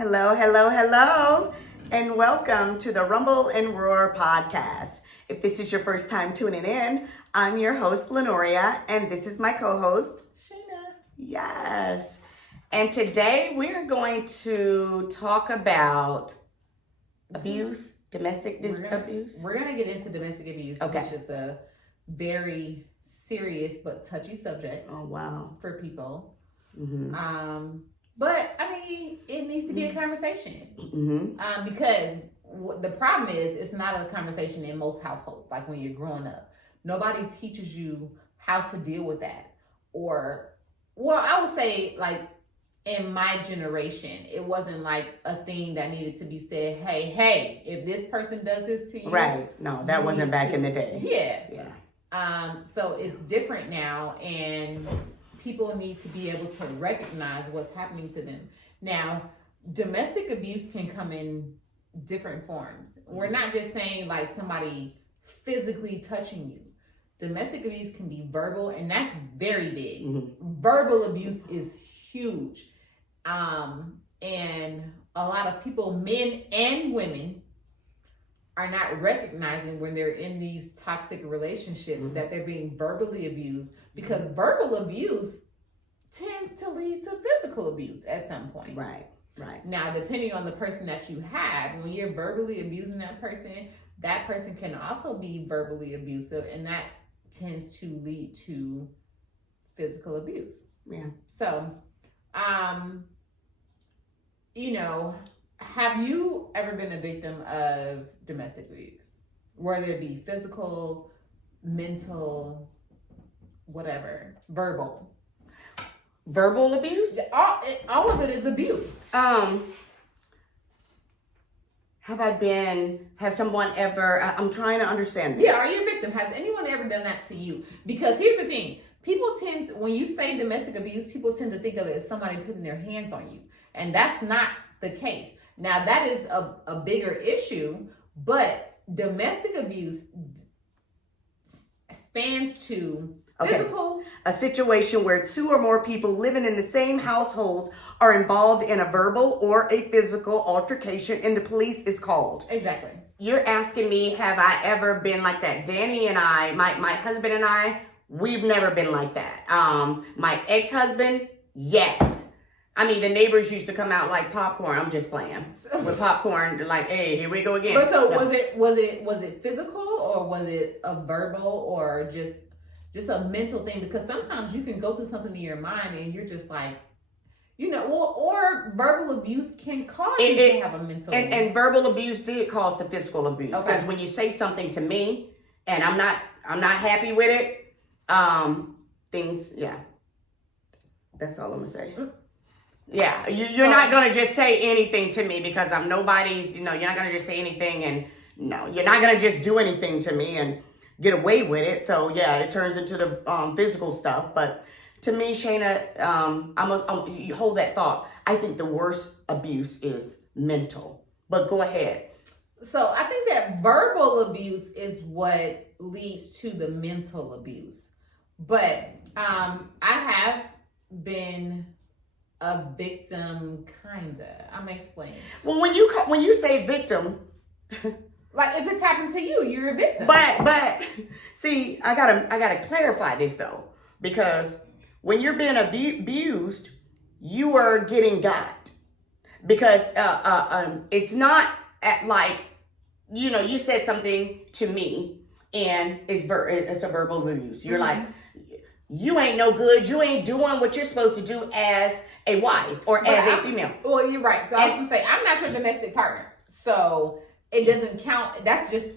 Hello, hello, hello, and welcome to the Rumble and Roar podcast. If this is your first time tuning in, I'm your host, Lenoria, and this is my co-host, Shayna. Yes. And today we're going to talk about abuse, domestic abuse. We're going to get into domestic abuse, Okay. which is a very serious but touchy subject Oh, wow. for people. Mm-hmm. But I mean, it needs to be a conversation Mm-hmm. because the problem is it's not a conversation in most households. Like when you're growing up, nobody teaches you how to deal with that. Or, well, I would say like in my generation, it wasn't like a thing that needed to be said. Hey, if this person does this to you, Right. No, that wasn't back in the day. Yeah. So it's different now, and people need to be able to recognize what's happening to them. Now, domestic abuse can come in different forms. We're not just saying like somebody physically touching you. Domestic abuse can be verbal, and that's very big. Mm-hmm. Verbal abuse is huge. And a lot of people, men and women, are not recognizing when they're in these toxic relationships that they're being verbally abused, because verbal abuse tends to lead to physical abuse at some point. Right. Now, depending on the person that you have, when you're verbally abusing that person can also be verbally abusive, and that tends to lead to physical abuse. Yeah. So, have you ever been a victim of domestic abuse? Whether it be physical, mental, whatever, verbal. Verbal abuse? All of it is abuse. Have someone ever, I'm trying to understand this. Yeah, are you a victim? Has anyone ever done that to you? Because here's the thing. When you say domestic abuse, people tend to think of it as somebody putting their hands on you. And that's not the case. Now, that is a bigger issue, but domestic abuse spans to physical. A situation where two or more people living in the same household are involved in a verbal or a physical altercation and the police is called. Exactly. You're asking me, have I ever been like that? Danny and I, my husband and I, we've never been like that. My ex-husband, yes. I mean, the neighbors used to come out like popcorn. I'm just playing with popcorn, like, hey, here we go again. But so was it physical, or was it a verbal, or just a mental thing? Because sometimes you can go through something in your mind and you're just like, or verbal abuse can cause you to have a mental. And verbal abuse did cause the physical abuse. Okay. Because when you say something to me and I'm not happy with it, things, yeah. That's all I'm gonna say. Yeah, you're not gonna just say anything to me because I'm nobody's, you're not gonna just say anything, and no, you're not gonna just do anything to me and get away with it. So yeah, it turns into the physical stuff. But to me, Shayna, you hold that thought. I think the worst abuse is mental. But go ahead. So I think that verbal abuse is what leads to the mental abuse. But I have been a victim, kinda. I'm gonna explain. Well, when you say victim, like if it's happened to you, you're a victim. But see, I gotta clarify this though, because when you're being abused, you are getting got, because it's not at like, you said something to me and it's a verbal abuse. You're like, you ain't no good. You ain't doing what you're supposed to do as a wife or as a female. Well, you're right. So I was gonna say, I'm not your domestic partner, so it doesn't count. That's just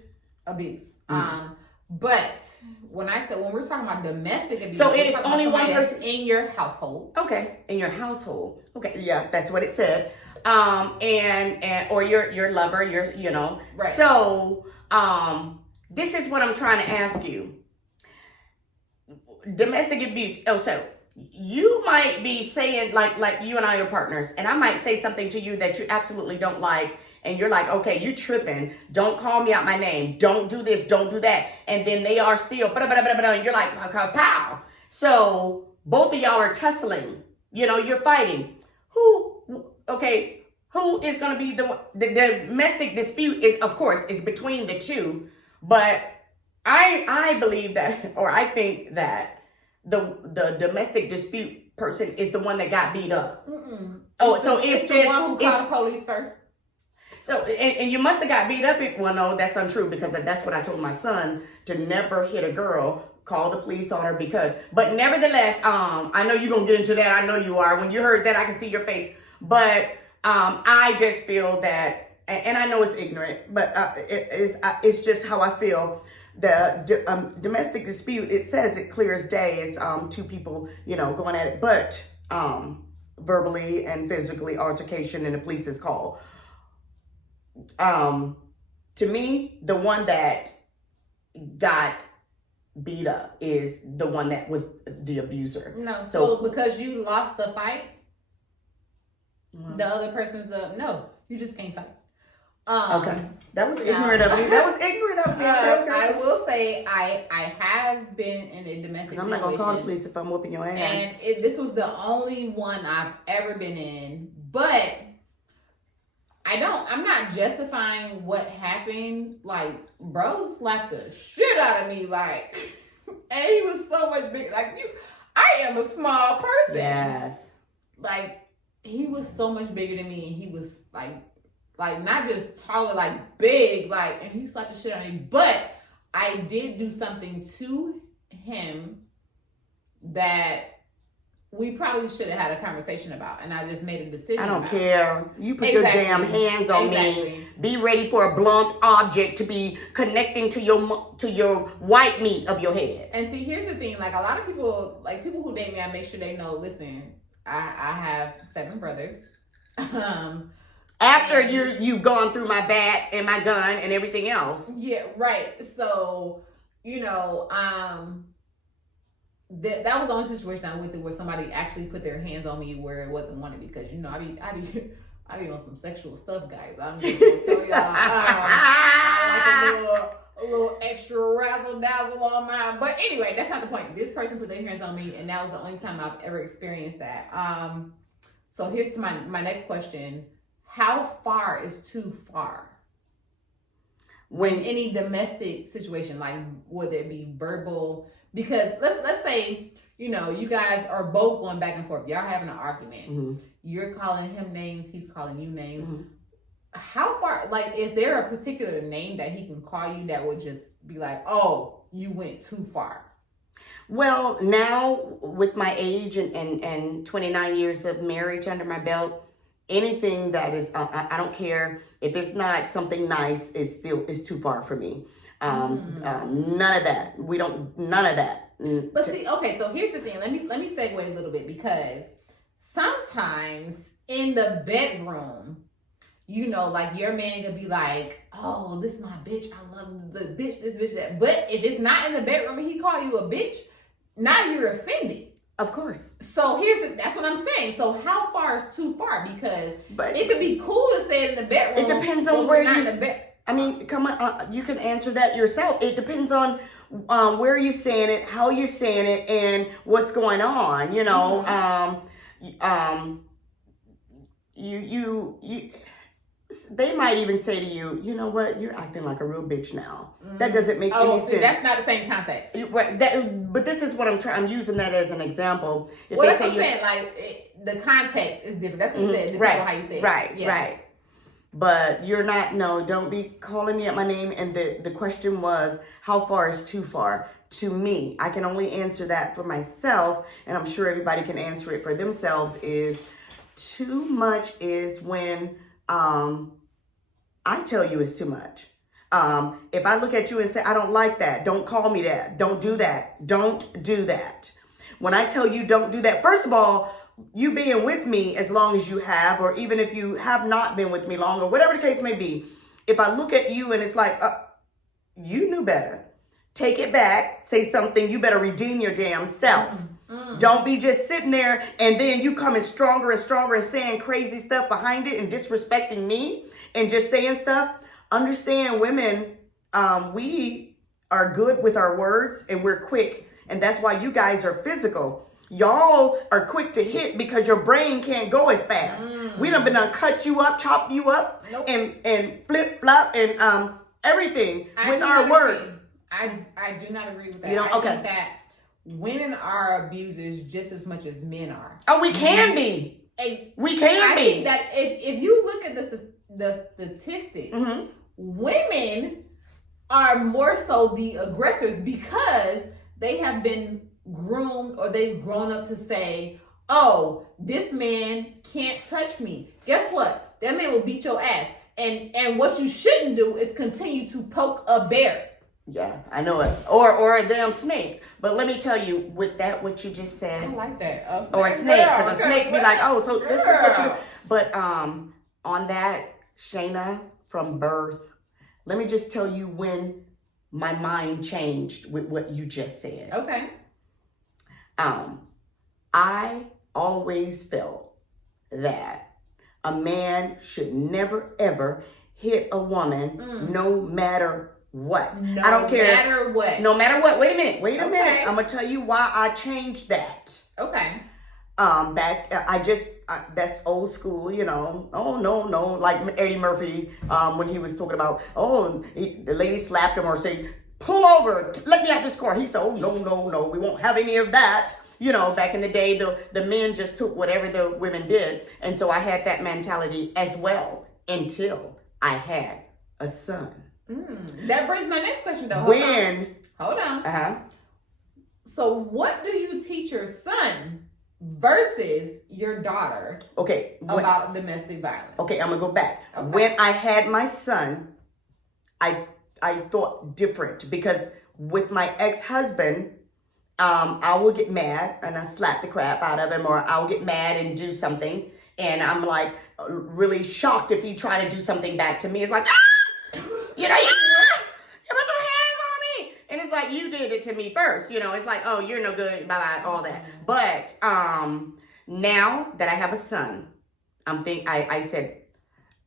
abuse. But when we're talking about domestic abuse, so it is only one person in your household. Okay, in your household. Okay, yeah, that's what it said. And or your lover, Right. So, this is what I'm trying to ask you. Domestic abuse. Oh, so you might be saying like you and I are partners, and I might say something to you that you absolutely don't like, and you're like, okay, you tripping. Don't call me out my name. Don't do this. Don't do that. And then they are still, and you're like, pow. So both of y'all are tussling. You're fighting. who is going to be the domestic dispute is, of course, is between the two. But I believe that, or I think that the domestic dispute person is the one that got beat up. Mm-mm. Oh, so it's the just one who called the police first. So, and you must have got beat up. Well, no, that's untrue, because that's what I told my son, to never hit a girl, call the police on her, but nevertheless, I know you're going to get into that. I know you are. When you heard that, I can see your face. But I just feel that, and I know it's ignorant, but it's just how I feel. The domestic dispute, it says it clear as day. It's two people, going at it, but verbally and physically altercation, and the police is called. To me, the one that got beat up is the one that was the abuser. No, so because you lost the fight, the other person's no, you just can't fight. Okay, that was ignorant of me. That was ignorant of me. I will say I have been in a domestic situation. I'm not gonna call the police if I'm whooping your ass. And this was the only one I've ever been in, but I'm not justifying what happened. Like, bro slapped the shit out of me, like, and he was so much bigger. Like, I am a small person. Yes. Like, he was so much bigger than me, and he was like not just taller, like big, like, and he slapped the shit out of me. But I did do something to him that we probably should have had a conversation about, and I just made a decision. I don't care. You put your damn hands on me. Be ready for a blunt object to be connecting to your white meat of your head. And see, here's the thing: like, a lot of people, like people who date me, I make sure they know. Listen, I have 7 brothers. After you've gone through my bat and my gun and everything else. Yeah, right. So that was the only situation I went through where somebody actually put their hands on me where it wasn't wanted, because I be on some sexual stuff, guys. I'm just gonna tell y'all. I like a little extra razzle dazzle on mine. But anyway, that's not the point. This person put their hands on me, and that was the only time I've ever experienced that. So here's to my next question: how far is too far? When any domestic situation, like, would it be verbal? Because let's say, you guys are both going back and forth. Y'all having an argument. Mm-hmm. You're calling him names. He's calling you names. Mm-hmm. How far, like, is there a particular name that he can call you that would just be like, oh, you went too far? Well, now with my age and 29 years of marriage under my belt, anything that is, I don't care if it's not something nice, is too far for me. None of that. None of that. But see, okay, so here's the thing. Let me segue a little bit, because sometimes in the bedroom, like, your man could be like, oh, this is my bitch. I love the bitch, this bitch, that. But if it's not in the bedroom and he call you a bitch, now you're offended. Of course. So that's what I'm saying. So how far is too far? Because it could be cool to say it in the bedroom. It depends on where come on, you can answer that yourself. It depends on where you're saying it, how you're saying it, and what's going on. They might even say to you, you know what, you're acting like a real bitch now. Mm-hmm. That doesn't make any sense. That's not the same context. But this is what I'm using that as an example. That's what I'm saying. Like, the context is different. That's what you said. Depends on how you say it. Right. But you're not, don't be calling me at my name. And the question was, how far is too far? To me, I can only answer that for myself, and I'm sure everybody can answer it for themselves, is too much is when I tell you it's too much. If I look at you and say, I don't like that, don't call me that, don't do that, don't do that. When I tell you don't do that, first of all, you being with me as long as you have, or even if you have not been with me long, or whatever the case may be, if I look at you and it's like, you knew better, take it back, say something, you better redeem your damn self. Mm-hmm. Don't be just sitting there and then you coming stronger and stronger and saying crazy stuff behind it and disrespecting me and just saying stuff. Understand, women, we are good with our words and we're quick. And that's why you guys are physical. Y'all are quick to hit because your brain can't go as fast. We done cut you up, chop you up, Nope. and flip flop and everything I with do our not words. agree. I do not agree with that. You don't? I Okay. think that women are abusers just as much as men are. Oh, we can be. And We can I be. think that if you look at the statistics, Mhm. women are more so the aggressors because they have been groomed or they've grown up to say, oh, this man can't touch me. Guess what? That man will beat your ass. And what you shouldn't do is continue to poke a bear. Yeah, I know it. Or a damn snake. But let me tell you, with that, what you just said, I like that. or a snake, because a snake be like, oh, so this is what you do. But on that, Shayna, from birth, let me just tell you when my mind changed with what you just said. Okay. I always felt that a man should never ever hit a woman, no matter what. I don't care. No matter what. No matter what. Wait a minute. Okay. I'm gonna tell you why I changed that. Okay. That's old school, you know. Oh no, like Eddie Murphy, when he was talking about, the lady slapped him or say, pull over, let me out this car. He said, oh no, we won't have any of that. You know, back in the day, the men just took whatever the women did, and so I had that mentality as well until I had a son. That brings my next question though. Hold on. So what do you teach your son versus your daughter about domestic violence? Okay, I'm gonna go back. Okay. When I had my son, I thought different because with my ex-husband, I will get mad and I slap the crap out of him, or I'll get mad and do something, and I'm like really shocked if he try to do something back to me. It's like, you know, you put your hands on me, and it's like, you did it to me first. You know, it's like, oh, you're no good, bye bye, all that. But now that I have a son, I said,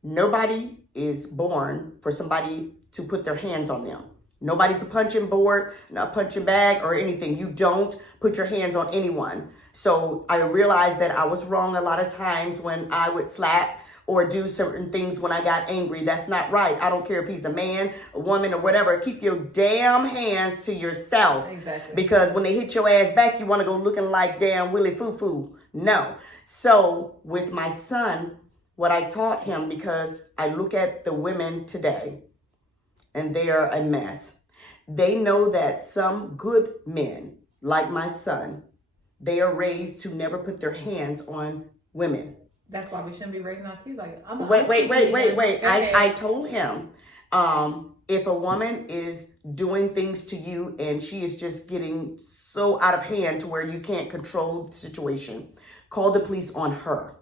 nobody is born for somebody to put their hands on them. Nobody's a punching board, not a punching bag or anything. You don't put your hands on anyone. So I realized that I was wrong a lot of times when I would slap or do certain things when I got angry. That's not right. I don't care if he's a man, a woman, or whatever. Keep your damn hands to yourself. Exactly. Because when they hit your ass back, you want to go looking like damn Willie Foo-Foo. No. So with my son, what I taught him, because I look at the women today, and they are a mess. They know that some good men, like my son, they are raised to never put their hands on women. That's why we shouldn't be raising our kids like, Wait. I told him, if a woman is doing things to you and she is just getting so out of hand to where you can't control the situation, call the police on her.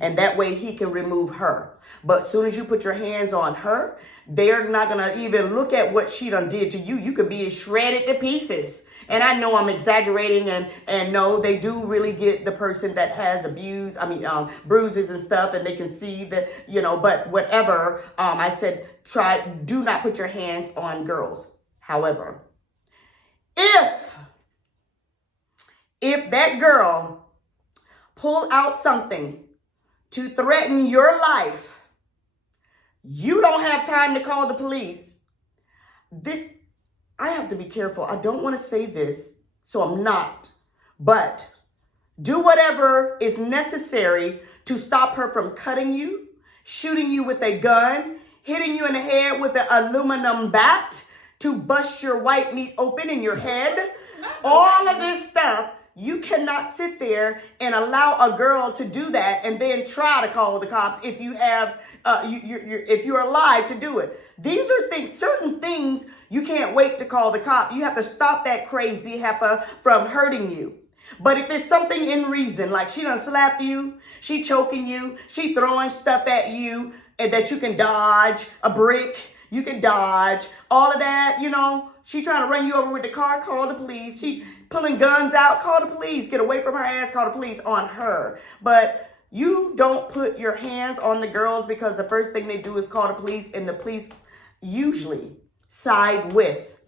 And that way he can remove her. But as soon as you put your hands on her, they're not going to even look at what she done did to you. You could be shredded to pieces. And I know I'm exaggerating, and no, they do really get the person that has bruises and stuff, and they can see that, you know, but whatever. I said, do not put your hands on girls. However, if that girl pull out something to threaten your life, you don't have time to call the police. I have to be careful. I don't want to say this, so I'm not. But do whatever is necessary to stop her from cutting you, shooting you with a gun, hitting you in the head with an aluminum bat to bust your white meat open in your head. All of this stuff. You cannot sit there and allow a girl to do that and then try to call the cops if you have, if you're alive to do it. These are certain things you can't wait to call the cop. You have to stop that crazy heifer from hurting you. But if it's something in reason, like she done slapped you, she choking you, she throwing stuff at you and that you can dodge, a brick, you can dodge, all of that, you know, she trying to run you over with the car, call the police. She pulling guns out, call the police. Get away from her ass, call the police on her. But you don't put your hands on the girls because the first thing they do is call the police, and the police usually side with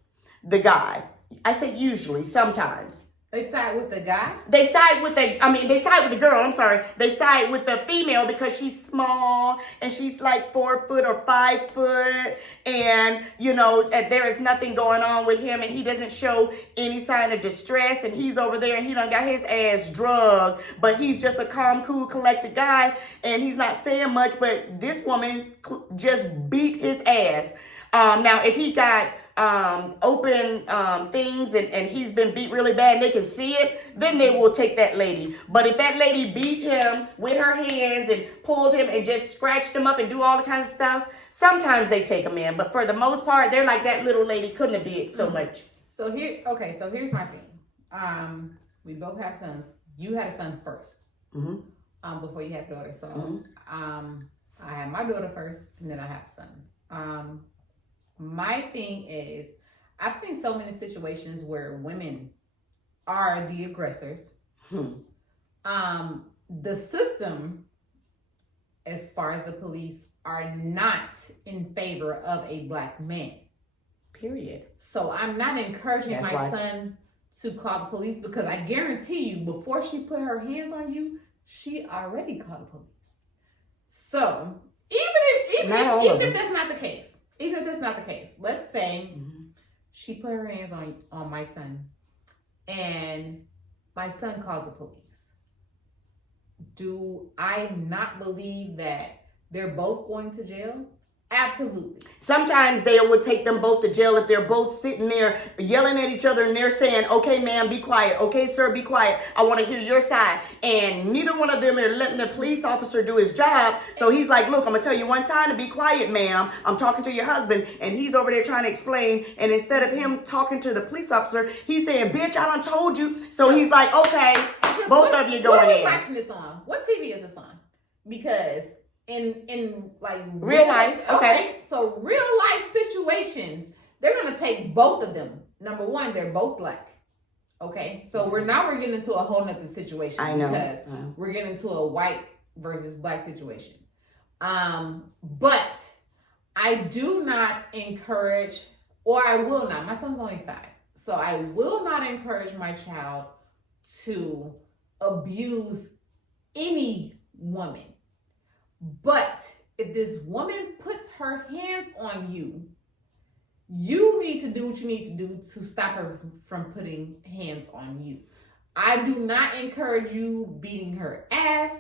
the guy. I say usually, sometimes. They side with the guy? They side with the girl, I'm sorry. They side with the female because she's small and she's like 4 foot or 5 foot. And, there is nothing going on with him and he doesn't show any sign of distress. And he's over there and he done got his ass drugged. But he's just a calm, cool, collected guy. And he's not saying much, but this woman just beat his ass. Now, if he got open things and he's been beat really bad and they can see it, then they will take that lady. But if that lady beat him with her hands and pulled him and just scratched him up and do all the kind of stuff, sometimes they take him in. But for the most part, they're like, that little lady couldn't have did so much. So here's my thing. We both have sons. You had a son first, before you had a daughter. So I had my daughter first, and then I have a son. My thing is, I've seen so many situations where women are the aggressors. The system, as far as the police, are not in favor of a black man. Period. So I'm not encouraging my son to call the police, because I guarantee you, before she put her hands on you, she already called the police. So even if that's not the case. Even if that's not the case, let's say she put her hands on my son and my son calls the police. Do I not believe that they're both going to jail? Absolutely. Sometimes they would take them both to jail if they're both sitting there yelling at each other and they're saying, okay, ma'am, be quiet. Okay, sir, be quiet. I want to hear your side. And neither one of them are letting the police officer do his job. So he's like, look, I'm going to tell you one time to be quiet, ma'am. I'm talking to your husband. And he's over there trying to explain. And instead of him talking to the police officer, he's saying, bitch, I done told you. So he's like, okay, both of you going in. What are we watching this on? What TV is this on? Because in like real life, okay. So real life situations, they're gonna take both of them. Number one, they're both black. Okay, so we're getting into a whole nother situation. I know. Because we're getting into a white versus black situation. But I do not encourage, or I will not. My son's only 5, so I will not encourage my child to abuse any woman. But if this woman puts her hands on you, you need to do what you need to do to stop her from putting hands on you. I do not encourage you beating her ass.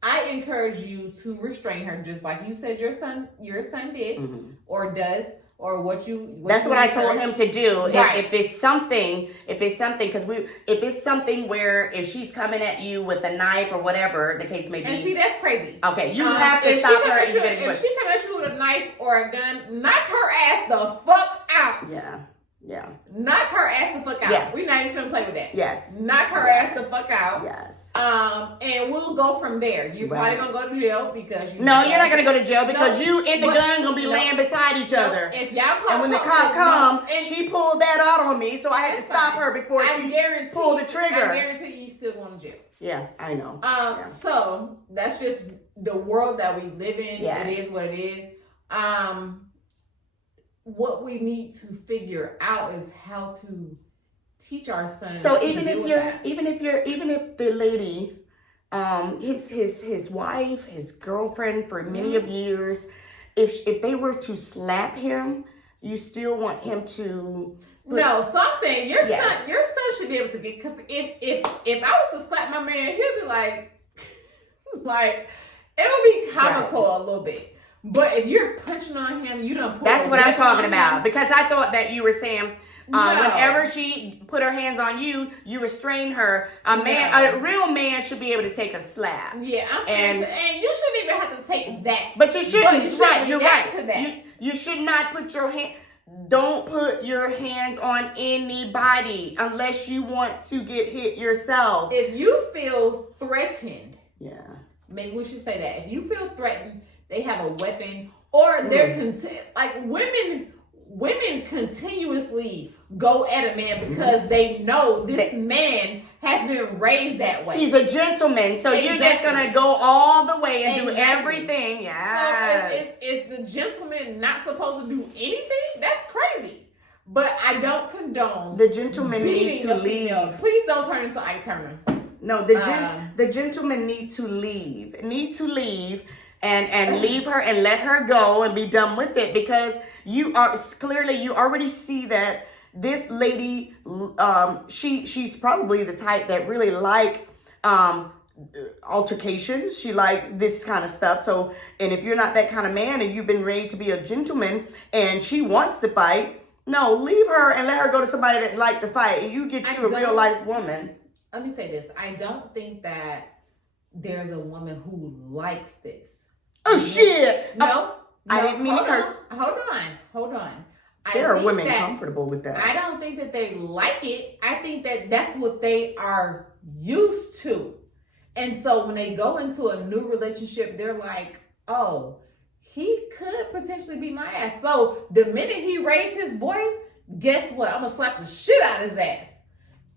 I encourage you to restrain her, just like you said your son did or does, or that's what I told him to do. Right. If it's something, if it's something where if she's coming at you with a knife or whatever the case may be. And see, that's crazy. Okay, you have to stop her. If she comes at you with a knife or a gun, knock her ass the fuck out. Yeah. Knock her ass the fuck out. Yeah. We're not even gonna play with that. Yes. Knock her ass the fuck out. Yes. And we'll go from there. You're probably gonna go to jail because you're not gonna go to jail because you and the gun gonna be laying beside each other. If y'all come, and when the cop come, she pulled that out on me, so I had to stop her before she pulled the trigger. I guarantee you still going to jail. Yeah, I know. So that's just the world that we live in. Yes. It is what it is. What we need to figure out is how to teach our sons. So even if the lady, his wife, his girlfriend for many of years, if they were to slap him, you still want him to. No, so I'm saying your son should be able to get, because if I was to slap my man, he'll be like it would be comical a little bit. But if you're punching on him, you don't. That's what I'm talking about. Because I thought that you were saying whenever she put her hands on you, you restrain her. A real man should be able to take a slap. Yeah, I'm saying, and you shouldn't even have to take that. But you shouldn't. You're right. To that. You should not put your hand. Don't put your hands on anybody unless you want to get hit yourself. If you feel threatened, maybe we should say that. If you feel threatened, they have a weapon, or they're women continuously go at a man because they know this man has been raised that way. He's a gentleman, so you're just gonna go all the way and do everything. Yeah. So is the gentleman not supposed to do anything? That's crazy. But I don't condone The gentleman needs beating to a female. leave. Please don't turn into Ike Turner. No, the gentleman need to leave. Need to leave and leave her and let her go and be done with it, because you already see that this lady, she's probably the type that really like altercations. She like this kind of stuff. So, and if you're not that kind of man and you've been raised to be a gentleman and she wants to fight, no, leave her and let her go to somebody that like to fight, and you get you a real life woman. Let me say this. I don't think that there's a woman who likes this. Oh, shit. No. I didn't mean to curse. Hold on. There are women comfortable with that. I don't think that they like it. I think that that's what they are used to. And so when they go into a new relationship, they're like, oh, he could potentially be my ass. So the minute he raised his voice, guess what? I'm going to slap the shit out of his ass.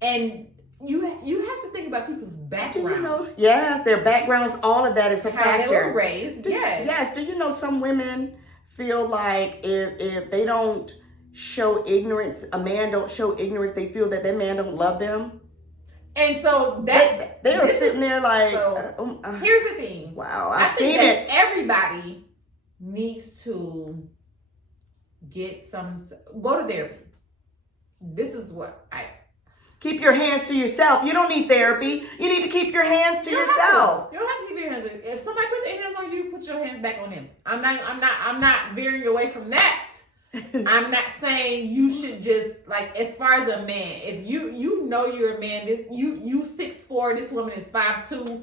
And you have to think about people's backgrounds. Do you know? Yes, their backgrounds, all of that is a factor. How they were raised, yes. Yes, do you know some women feel like if they don't show ignorance, a man don't show ignorance, they feel that man don't love them? And so they are sitting there like, here's the thing. Wow, I seen think it. that everybody needs to go to therapy. This is what keep your hands to yourself. You don't need therapy. You need to keep your hands to yourself. You don't have to keep your hands. If somebody put their hands on you, put your hands back on them. I'm not veering away from that. I'm not saying you should just, like, as far as a man, if you know you're a man, you 6'4", this woman is 5'2",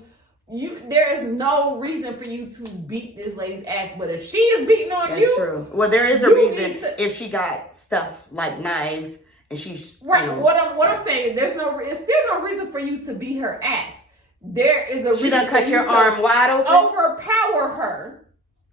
there is no reason for you to beat this lady's ass. But if she is beating on That's you, true. Well, there is a reason if she got stuff like knives and she's right. You know, what I'm saying, it's still no reason for you to beat her ass. There is a reason she done cut your arm wide open. Overpower her.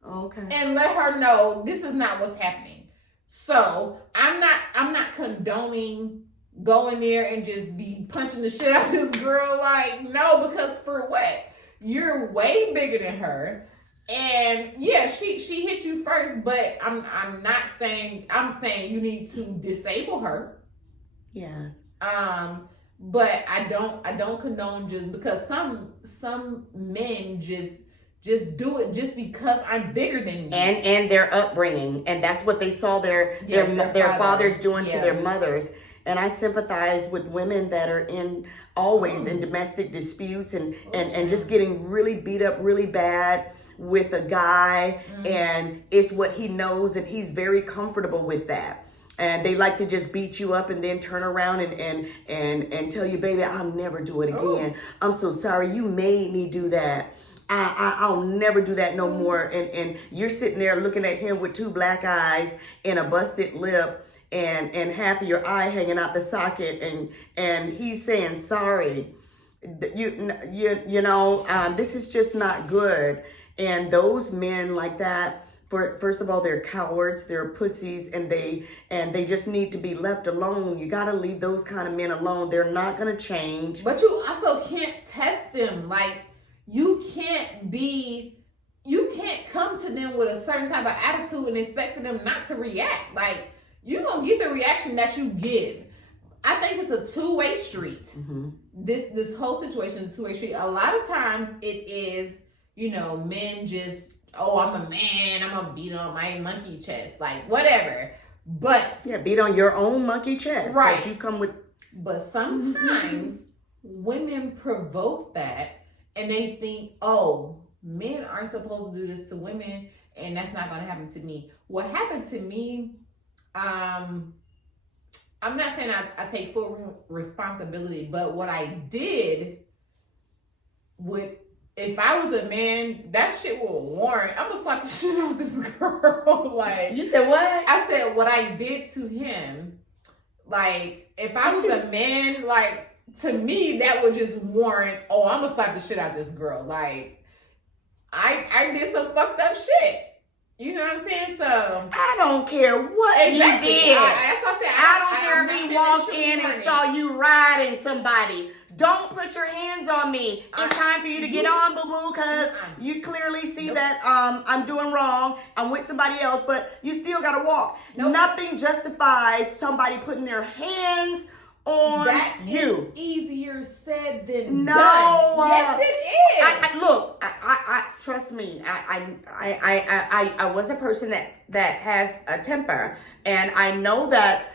Okay. And let her know this is not what's happening. So I'm not condoning going there and just be punching the shit out of this girl. Like, no, because for what? You're way bigger than her. And yeah, she hit you first, but I'm not saying, I'm saying you need to disable her. Yes. But I don't condone just because some men just do it just because I'm bigger than you. And their upbringing. And that's what they saw their fathers doing to their mothers. And I sympathize with women that are always in domestic disputes and just getting really beat up really bad with a guy. And it's what he knows and he's very comfortable with that. And they like to just beat you up and then turn around and tell you, baby, I'll never do it again. I'm so sorry. You made me do that. I'll never do that no more. And you're sitting there looking at him with two black eyes and a busted lip and half of your eye hanging out the socket. And he's saying, sorry, you know, this is just not good. And those men like that, first of all, they're cowards, they're pussies, and they just need to be left alone. You got to leave those kind of men alone. They're not going to change. But you also can't test them. Like, you can't come to them with a certain type of attitude and expect for them not to react. Like, you're going to get the reaction that you give. I think it's a two-way street. Mm-hmm. This whole situation is a two-way street. A lot of times it is, you know, men just, oh, I'm a man, I'm going to beat on my monkey chest, like whatever. But yeah, beat on your own monkey chest. Right. You come with. But sometimes women provoke that and they think, oh, men aren't supposed to do this to women and that's not going to happen to me. What happened to me, I'm not saying I take full responsibility, but what I did if I was a man, that shit will warrant, I'm gonna slap the shit out of this girl. Like, you said what? I said what I did to him. Like, if I was a man, like, to me, that would just warrant, oh, I'm gonna slap the shit out of this girl. Like, I did some fucked up shit. You know what I'm saying? So I don't care what you did. That's what I said. I don't care if he walked in and saw you riding somebody. don't put your hands on me. It's time for you to get on, boo-boo, because you clearly see that I'm doing wrong. I'm with somebody else, but you still got to walk. Nothing justifies somebody putting their hands on you. Is easier said than done. Yes, it is. Look, trust me. I was a person that has a temper, and I know that.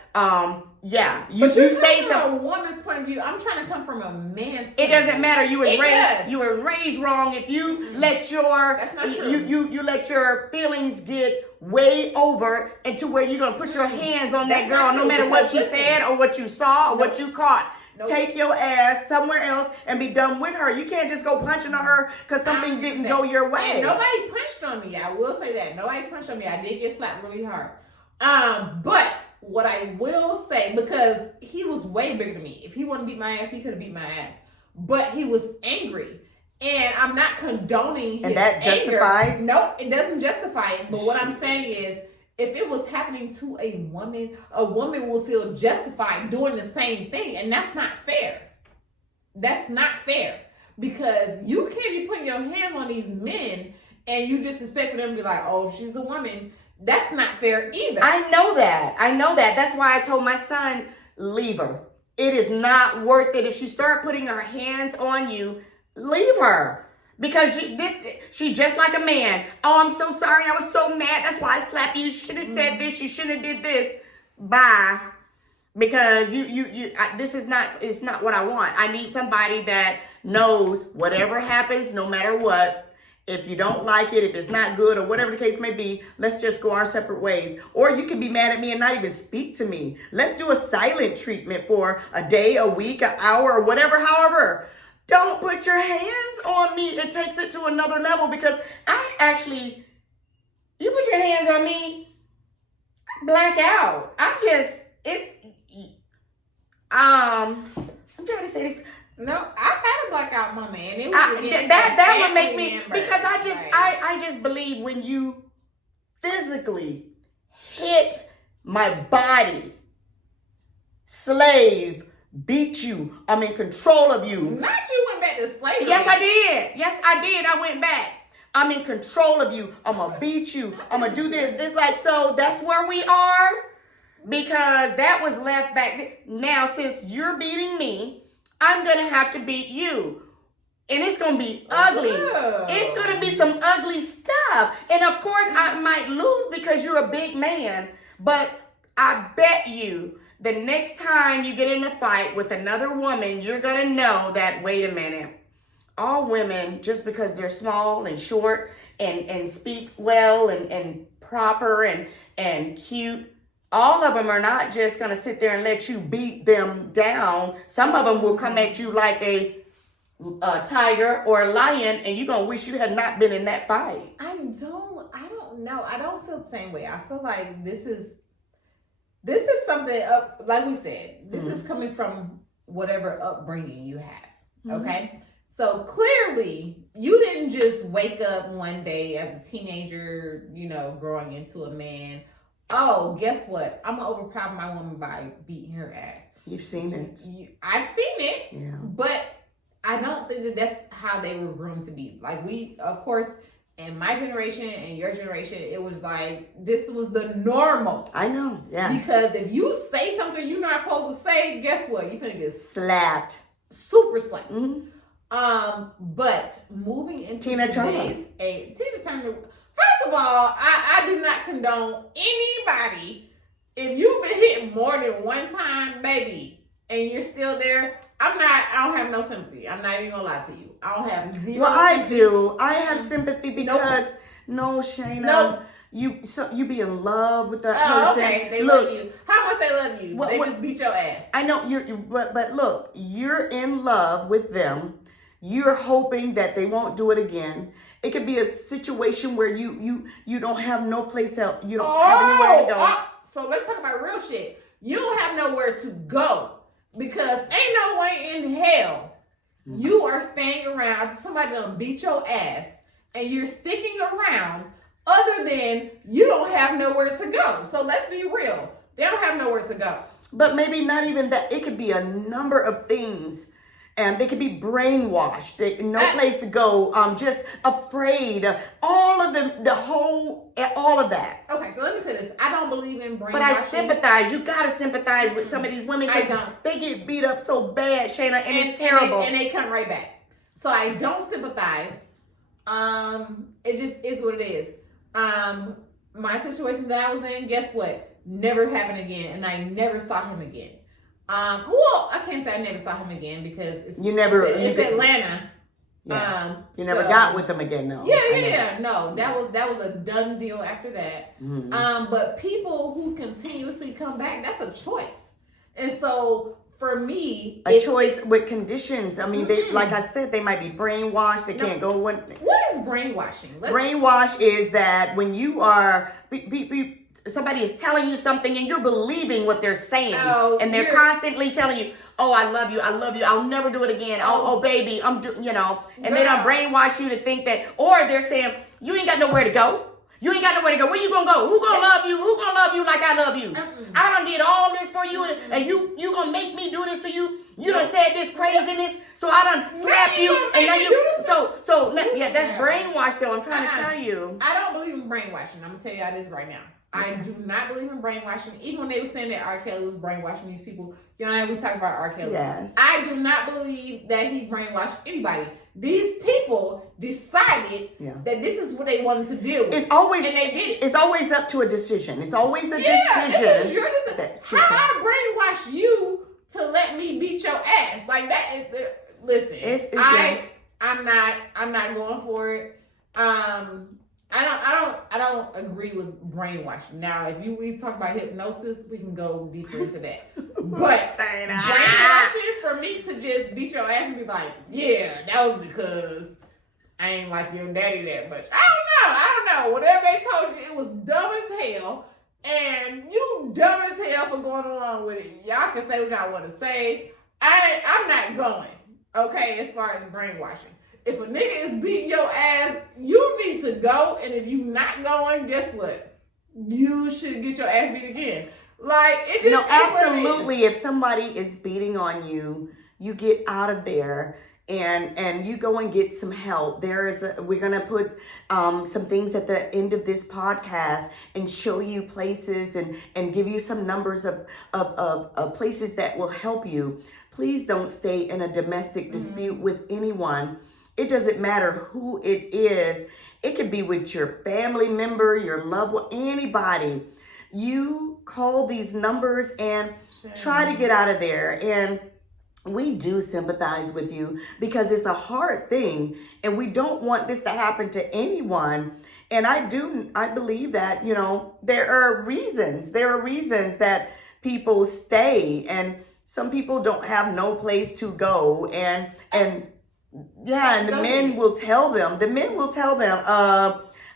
You say from a woman's point of view. I'm trying to come from a man's point it doesn't matter. You were raised wrong if you let your that's not true. You let your feelings get way over into where you're gonna put your hands on that girl no matter what she said or what you saw or what you caught. Take your ass somewhere else and be done with her. You can't just go punching on her because something didn't go your way. And nobody punched on me. I will say that. Nobody punched on me. I did get slapped really hard. But what I will say, because he was way bigger than me. If he wanted to beat my ass, he could have beat my ass. But he was angry. And I'm not condoning his And that anger. justified? Nope, it doesn't justify it. But what I'm saying is, if it was happening to a woman will feel justified doing the same thing. And that's not fair. That's not fair. Because you can't be putting your hands on these men and you just expect for them to be like, oh, she's a woman. That's not fair either. I know that. That's why I told my son, leave her. It is not worth it. If she start putting her hands on you, leave her. Because she just like a man. Oh, I'm so sorry. I was so mad. That's why I slapped you. You should have said this. You should have did this. Bye. Because it's not what I want. I need somebody that knows whatever happens, no matter what. If you don't like it, if it's not good or whatever the case may be, let's just go our separate ways. Or you can be mad at me and not even speak to me. Let's do a silent treatment for a day, a week, an hour, or whatever, however. Don't put your hands on me. It takes it to another level because you put your hands on me, I black out. I'm trying to say this. No, I've had a blackout moment, and it was that would make me because I just believe when you physically hit my body, slave, beat you, I'm in control of you. Not you went back to slavery. Yes, I did. I went back. I'm in control of you. I'm gonna beat you. I'm gonna do this. It's like, so that's where we are because that was left back. Now, since you're beating me, I'm going to have to beat you. And it's going to be ugly. Whoa. It's going to be some ugly stuff. And of course, I might lose because you're a big man. But I bet you the next time you get in a fight with another woman, you're going to know that, wait a minute. All women, just because they're small and short and speak well and proper and cute, all of them are not just going to sit there and let you beat them down. Some of them will come at you like a tiger or a lion, and you're going to wish you had not been in that fight. I don't know. I don't feel the same way. I feel like this is something up, like we said, this is coming from whatever upbringing you have. Okay. So clearly you didn't just wake up one day as a teenager, growing into a man. Oh, guess what? I'm going to overpower my woman by beating her ass. You've seen it. I've seen it. Yeah. But I don't think that that's how they were groomed to be. Like of course, in my generation and your generation, it was like, this was the normal. I know, yeah. Because if you say something you're not supposed to say, guess what? You're going to get slapped. Super slapped. Mm-hmm. But moving into Tina Turner. Tina Turner. First of all, I do not condone anybody. If you've been hit more than one time, baby, and you're still there, I don't have no sympathy. I'm not even gonna lie to you. I don't have zero. Well, I sympathy. do. I have sympathy because no, Shayna. Nope. You be in love with that person. Okay, they love you. How much they love you? They just beat your ass. I know but look, you're in love with them. You're hoping that they won't do it again. It could be a situation where you don't have no place else. You don't have anywhere to go. So let's talk about real shit. You don't have nowhere to go because ain't no way in hell you are staying around after somebody done beat your ass and you're sticking around other than you don't have nowhere to go. So let's be real. They don't have nowhere to go. But maybe not even that. It could be a number of things. and they could be brainwashed. No place to go. Just afraid. All of all of that. Okay, so let me say this. I don't believe in brainwashing. But I sympathize. You gotta sympathize with some of these women. I don't. They get beat up so bad, Shayna, and it's terrible. And they come right back. So I don't sympathize. It just is what it is. My situation that I was in, guess what? Never happened again, and I never saw him again. Well, I can't say I never saw him again because it's Atlanta. Yeah. You never got with them again, though. Yeah. No, that was a done deal after that. Mm-hmm. But people who continuously come back, that's a choice. And so for me, a choice with conditions. I mean, they, like I said, they might be brainwashed. They can't go one. What is brainwashing? Brainwash is that when you are somebody is telling you something and you're believing what they're saying, and they're constantly telling you, "Oh, I love you. I'll never do it again. Oh, baby, and they don't brainwash you to think that, or they're saying you ain't got nowhere to go. You ain't got nowhere to go. Where you gonna go? Who gonna love you? Who gonna love you like I love you? I done did all this for you, and you gonna make me do this to you? You done said this craziness, so I done slapped you, and now that's brainwash though. I'm trying to tell you. I don't believe in brainwashing. I'm gonna tell you this right now. I do not believe in brainwashing. Even when they were saying that R. Kelly was brainwashing these people, we talk about R. Kelly. Yes. I do not believe that he brainwashed anybody. These people decided that this is what they wanted to deal with. It's always, and they did it. It's always up to a decision. It's always a decision. It's your decision. How I brainwash you to let me beat your ass? Like that is listen. I'm not going for it. I don't agree with brainwashing. Now, if we talk about hypnosis, we can go deeper into that. But brainwashing for me to just beat your ass and be like, yeah, that was because I ain't like your daddy that much. I don't know. Whatever they told you, it was dumb as hell. And you dumb as hell for going along with it. Y'all can say what y'all want to say. I'm not going, okay, as far as brainwashing. If a nigga is beating your ass, you need to go. And if you not going, guess what? You should get your ass beat again. Like, it just absolutely. If somebody is beating on you, you get out of there and you go and get some help. We're gonna put some things at the end of this podcast and show you places and give you some numbers of places that will help you. Please don't stay in a domestic dispute with anyone. It doesn't matter who it is. It could be with your family member, your loved one, anybody. You call these numbers and try to get out of there. And we do sympathize with you because it's a hard thing and we don't want this to happen to anyone. And I believe that, there are reasons that people stay, and some people don't have no place to go. And the men will tell them,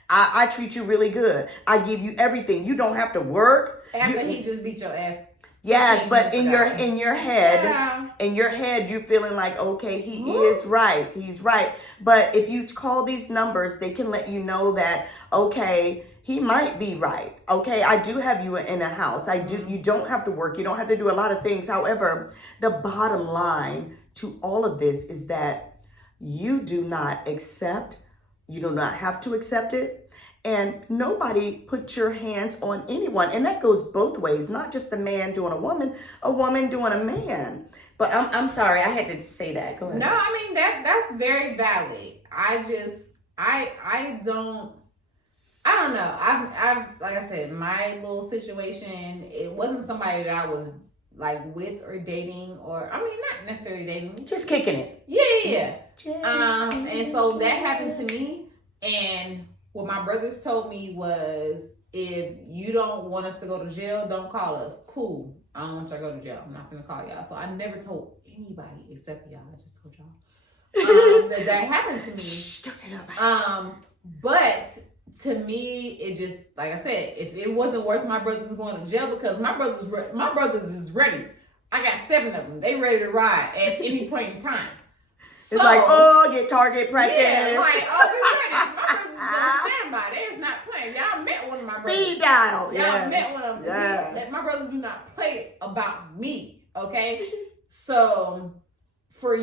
I treat you really good. I give you everything. You don't have to work. After he just beat your ass. Yes, but in your head, you're feeling like, okay, he is right. He's right. But if you call these numbers, they can let you know that, okay, he might be right. Okay, I do have you in a house. You don't have to work. You don't have to do a lot of things. However, the bottom line to all of this is that you do not have to accept it, and nobody put your hands on anyone. And that goes both ways, not just a man doing a woman doing a man. But I'm sorry, I had to say that. Go ahead. No, I mean that's very valid. I don't know. I've like I said, my little situation, it wasn't somebody that I was like with or dating, or I mean not necessarily dating, just kicking it. Yeah. And so that happened to me, and what my brothers told me was, if you don't want us to go to jail, don't call us. Cool. I don't want y'all to go to jail. I'm not gonna call y'all. So I never told anybody except y'all. I just told y'all that happened to me. But to me, it just, like I said, if it wasn't worth my brothers going to jail, because my brothers is ready. I got 7 of them. They ready to ride at any point in time. It's get target practice. Yeah, like, we ready. My brothers is on standby. They is not playing. Y'all met one of my brothers. Speed dial. Y'all met one of them. Yeah. My brothers do not play about me, okay? So, for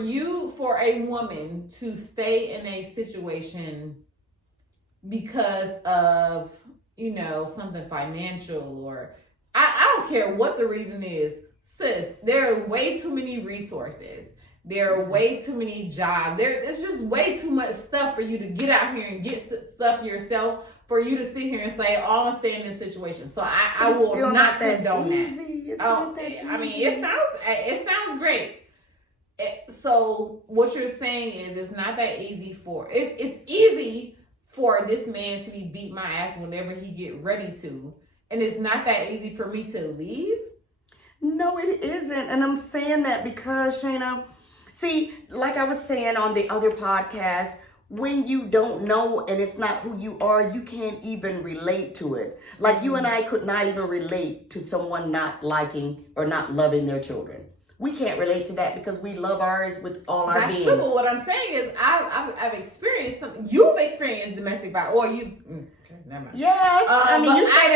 a woman to stay in a situation because of, something financial, or I don't care what the reason is, sis, there are way too many resources. There are way too many jobs. There's just way too much stuff for you to get out here and get stuff yourself, for you to sit here and say, oh, I'm staying in this situation. So I will not condone that. Oh, I mean, it sounds great. So what you're saying is it's not that easy it's easy for this man to be beat my ass whenever he get ready to. And it's not that easy for me to leave? No, it isn't. And I'm saying that because, Shayna, see, like I was saying on the other podcast, when you don't know and it's not who you are, you can't even relate to it. Like you and I could not even relate to someone not liking or not loving their children. We can't relate to that because we love ours with all our being. That's true, but what I'm saying is I've experienced something. You've experienced domestic violence, or you... Never mind. Yes, I mean, you said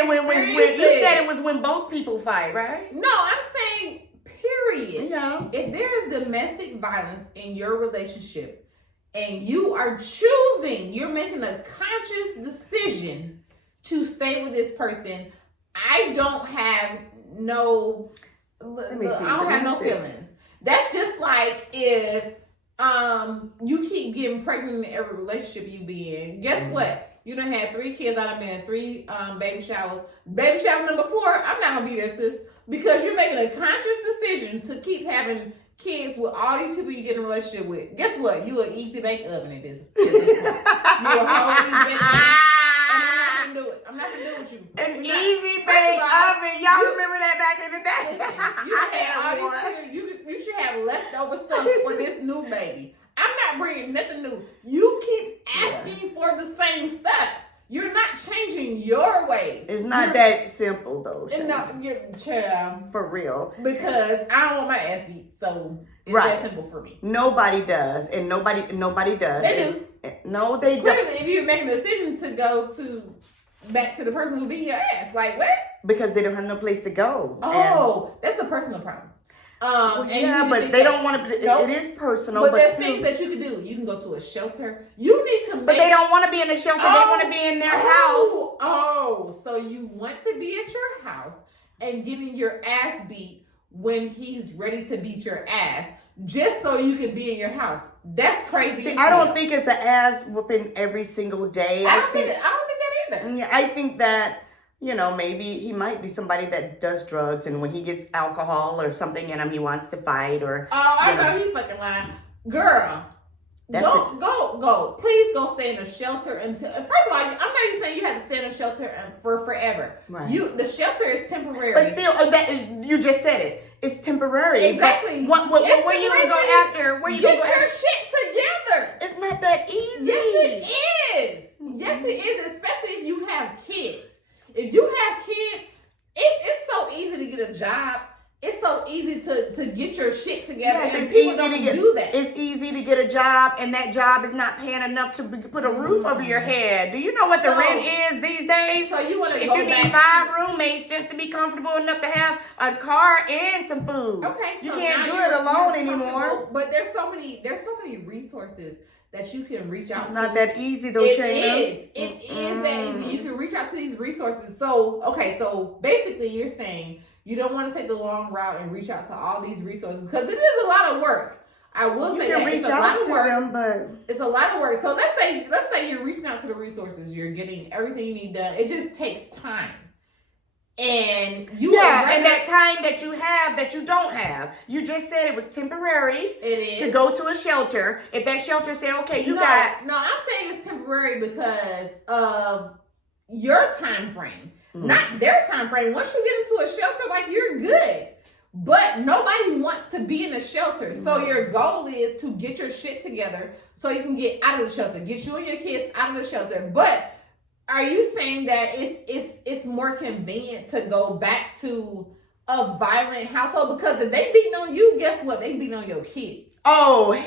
it was when both people fight, right? No, I'm saying period. Yeah. If there is domestic violence in your relationship and you are choosing, you're making a conscious decision to stay with this person, I don't have no feelings. That's just like if you keep getting pregnant in every relationship you be in. Guess what? You done had 3 kids. I done been in 3 baby showers. Baby shower number 4, I'm not gonna be there, sis, because you're making a conscious decision to keep having kids with all these people you get in a relationship with. Guess what? You an easy bake oven at this point. You a whole easy bake oven. And I'm not gonna do it. I'm not gonna do it with you. An easy bake oven. Y'all remember that back in the day? Listen, you had all these kids. You should have leftover stuff for this new baby. I'm not bringing nothing new. You keep asking for the same stuff. You're not changing your ways. It's not that simple, though. Child. For real. Because I don't want my ass beat, so it's that simple for me. Nobody does, and nobody does. They do. No, they don't. Clearly, if you're making a decision to go back to the person who beat your ass, like what? Because they don't have no place to go. Oh, that's a personal problem. But they don't want to. It is personal. But there's things that you can do. You can go to a shelter. You need to. But they don't want to be in the shelter. They want to be in their house. Oh, so you want to be at your house and getting your ass beat when he's ready to beat your ass, just so you can be in your house. That's crazy. See, I don't think it's an ass whooping every single day. I don't think that either. I think that. Maybe he might be somebody that does drugs, and when he gets alcohol or something in him, he wants to fight or. Oh, I know he fucking lying, girl. Go. Please go stay in a shelter until. First of all, I'm not even saying you have to stay in a shelter for forever. Right. The shelter is temporary. But still, you just said it. It's temporary. Exactly. Where you gonna go after? Where you get gonna go your shit together? It's not that easy. Yes, it is. Yes, it is. Especially if you have kids. If you have kids, it's so easy to get a job. It's so easy to get your shit together. Yes, and people don't do that. It's easy to get a job, and that job is not paying enough to put a roof over your head. Do you know what the rent is these days? So you want to go back? You need 5 roommates just to be comfortable enough to have a car and some food. Okay, you can't do it alone anymore. But there's so many resources that you can reach out to. It's not that easy though, Shayna. It is that easy. You can reach out to these resources. So basically you're saying you don't want to take the long route and reach out to all these resources because it is a lot of work. I will say that it's a lot of work. But it's a lot of work. So let's say you're reaching out to the resources, you're getting everything you need done. It just takes time. And and that time that you have that you don't have. You just said it was temporary. It is to go to a shelter. If that shelter said, okay, No, I'm saying it's temporary because of your time frame, not their time frame. Once you get into a shelter, like you're good. But nobody wants to be in a shelter. So your goal is to get your shit together so you can get out of the shelter, get you and your kids out of the shelter. But are you saying that it's more convenient to go back to a violent household? Because if they beating on you, guess what? They beating on your kids. Oh,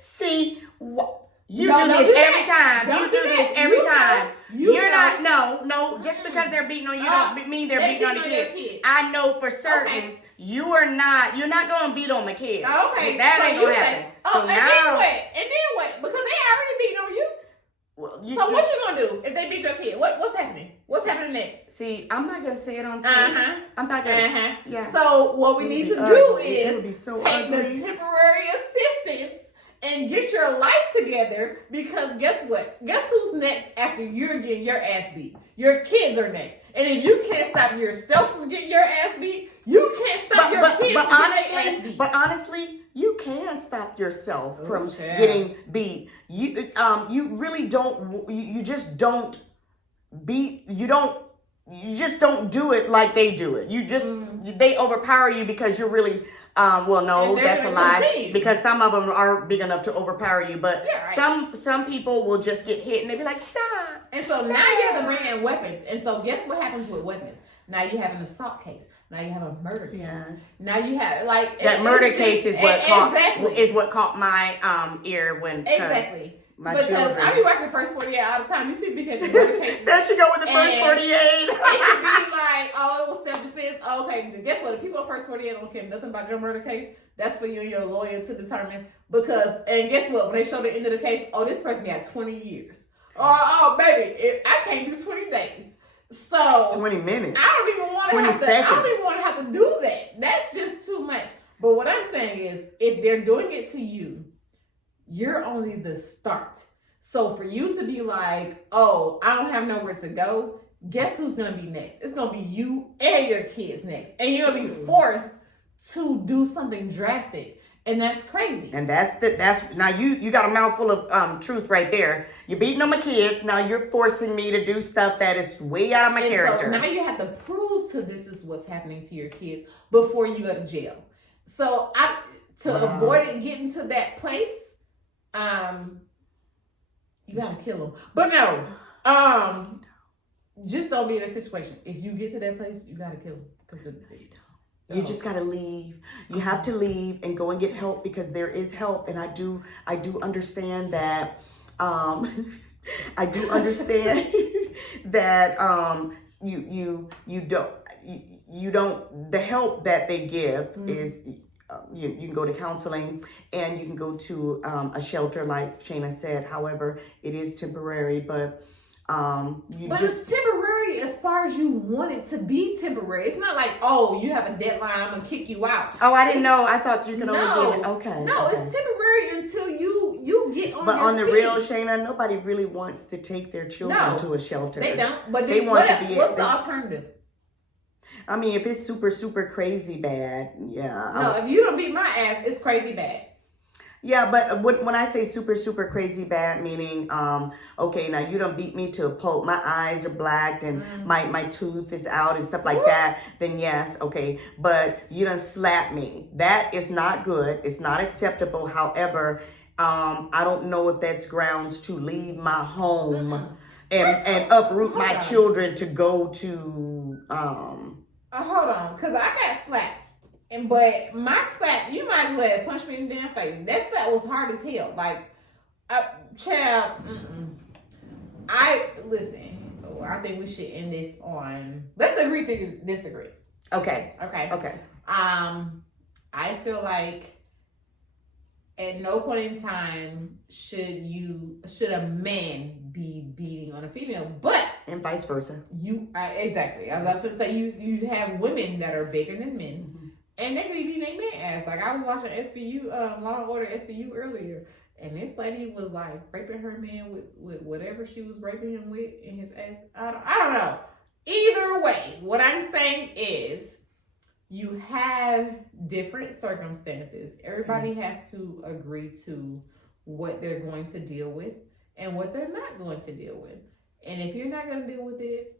see, you do this every time. You do this every time. You're not. No. Just because they're beating on you don't mean they're beating on the kids. I know for certain you are not. You're not going to beat on the kids. Okay, that ain't going to happen. Oh, So and now, then what? And then what? Because they already beating on you. well, So what you gonna do if they beat your kid? What's happening? What's happening next? See, I'm not gonna say it on TV. I'm not gonna. Yeah. So what we need to do It would be is so take the ugly. temporary assistance and get your life together, because guess what? Guess who's next after you're getting your ass beat? Your kids are next. And if you can't stop yourself from getting your ass beat, you can't stop your kids from getting their ass beat. But honestly, you can stop yourself from child. getting beat. You really don't. You just don't beat. You just don't do it like they do it. You just they overpower you because you're really. Well, no, And they're that's a gonna lie. continue. Because some of them are big enough to overpower you, but Yeah, right. some people will just get hit and they be like, "Stop!" And so now you have to bring in weapons. And so guess what happens with weapons? Now you have an assault case. Now you have a murder case. Yes. Now you have like That murder case is what caught exactly. is what caught my ear when Exactly. my Because children. I be watching First 48 all the time. These people be catching murder cases. There she go with the first And 48. It could be like, oh, it was self-defense. Oh, okay, guess what? The people at First 48 don't care nothing about your murder case. That's for you and your lawyer to determine. And guess what? When they show the end of the case, oh, this person got 20 years. Oh, baby, I can't do 20 days. So 20 minutes. I don't even want to 20 have to. seconds. I don't even want to have to do that. That's just too much. But what I'm saying is, if they're doing it to you, you're only the start. So for you to be like, oh, I don't have nowhere to go, guess who's gonna be next? It's gonna be you and your kids next, and you're gonna be forced to do something drastic, and that's crazy. And that's now you got a mouthful of truth right there. You're beating on my kids. Now you're forcing me to do stuff that is way out of my character. So now you have to prove to this is what's happening to your kids before you go to jail. So avoid it getting to that place, you gotta kill them. But no, just don't be in a situation. If you get to that place, you gotta kill them because you just gotta leave. You have to leave and go and get help, because there is help, and I do understand that. I do understand that you don't the help that they give is. You can go to counseling, and you can go to a shelter, like Shayna said. However, it is temporary, but it's temporary as far as you want it to be temporary. It's not like, oh, you have a deadline, I'm gonna kick you out. Oh, I didn't know. I thought you could only give it. Okay. No, okay. it's temporary until you get on. But your on the feet. real, Shayna, nobody really wants to take their children to a shelter. They don't. But they want to be. What's the alternative? I mean, if it's super, super crazy bad, yeah. No, if you don't beat my ass, it's crazy bad. Yeah, but when I say super, super crazy bad, meaning, okay, now you don't beat me to a pulp, my eyes are blacked and my tooth is out and stuff like that, then yes, okay. But you done slap me. That is not good. It's not acceptable. However, I don't know if that's grounds to leave my home and uproot my children to go to, hold on, because I got slapped. But my slap, you might as well punch me in the damn face. That slap was hard as hell. Like, child, listen, I think we should end this on, let's agree to disagree. Okay. Okay. I feel like at no point in time should a man be beating on a female, but and vice versa. Exactly. As I was going to say, you have women that are bigger than men, and they can be beating their man ass. Like I was watching SVU, Law and Order SVU earlier, and this lady was like raping her man with whatever she was raping him with in his ass. I don't know. Either way, what I'm saying is, you have different circumstances. Everybody has to agree to what they're going to deal with and what they're not going to deal with. And if you're not going to deal with it,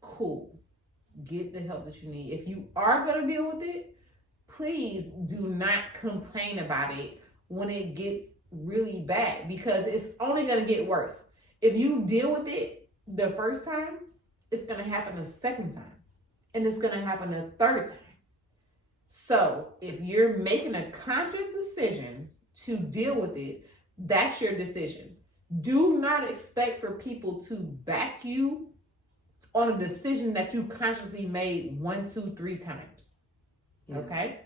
cool. Get the help that you need. If you are going to deal with it, please do not complain about it when it gets really bad, because it's only going to get worse. If you deal with it the first time, it's going to happen a second time. And it's going to happen a third time. So if you're making a conscious decision to deal with it, that's your decision. Do not expect for people to back you on a decision that you consciously made 1, 2, 3 times. Yeah. Okay?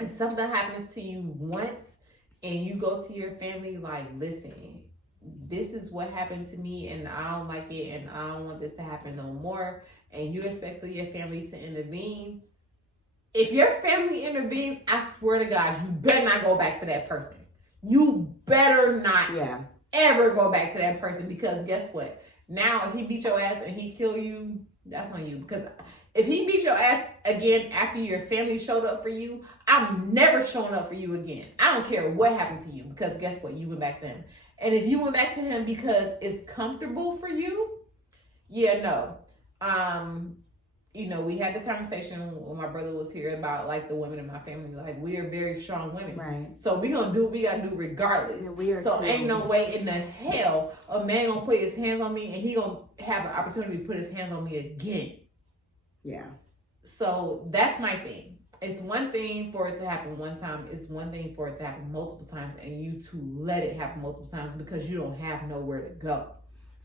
if something happens to you once and you go to your family like, listen, this is what happened to me and I don't like it and I don't want this to happen no more, and you expect for your family to intervene, if your family intervenes, I swear to God, you better not go back to that person. You better not ever go back to that person, because guess what? Now, if he beat your ass and he kill you, that's on you. Because if he beat your ass again after your family showed up for you, I'm never showing up for you again. I don't care what happened to you, because guess what? You went back to him. And if you went back to him because it's comfortable for you, no. You know, we had the conversation when my brother was here about like the women in my family. Like, we are very strong women, right? So we gotta do regardless. Yeah, we are so too. Ain't no way in the hell a man gonna put his hands on me and he gonna have an opportunity to put his hands on me again. Yeah. So that's my thing. It's one thing for it to happen one time. It's one thing for it to happen multiple times, and you to let it happen multiple times because you don't have nowhere to go.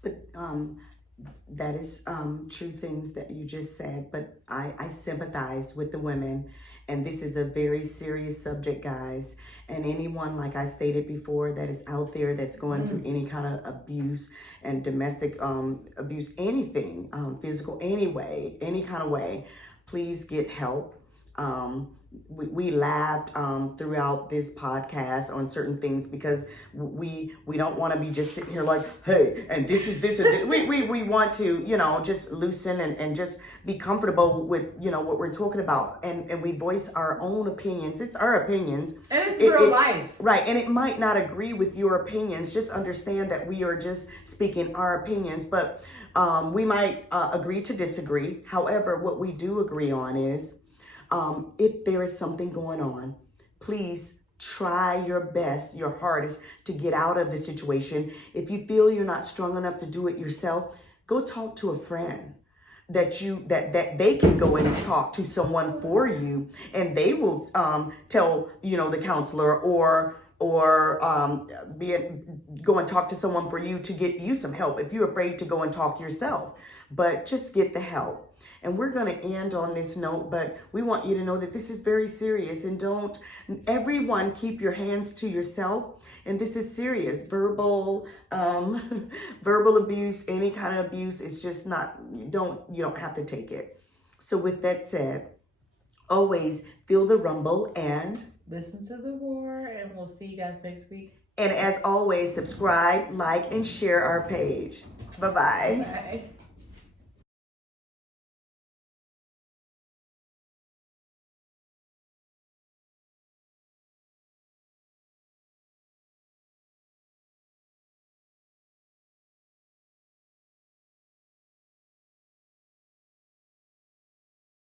But that is true things that you just said, but I sympathize with the women, and this is a very serious subject, guys. And anyone, like I stated before, that is out there that's going through any kind of abuse and domestic abuse, anything, physical, anyway, any kind of way, please get help. We laughed throughout this podcast on certain things because we don't want to be just sitting here like, hey, and this is this and this. We want to, you know, just loosen and just be comfortable with, you know, what we're talking about, and we voice our own opinions. It's our opinions, and it's real life, right? And it might not agree with your opinions. Just understand that we are just speaking our opinions, but we might agree to disagree. However, what we do agree on is, if there is something going on, please try your best, your hardest to get out of the situation. If you feel you're not strong enough to do it yourself, go talk to a friend that they can go and talk to someone for you, and they will tell, you know, the counselor or go and talk to someone for you to get you some help if you're afraid to go and talk yourself. But just get the help. And we're going to end on this note, but we want you to know that this is very serious, and don't everyone keep your hands to yourself. And this is serious. Verbal abuse, any kind of abuse is just not, you don't have to take it. So with that said, always feel the rumble and listen to the roar, and we'll see you guys next week. And as always, subscribe, like, and share our page. Bye-bye. Bye.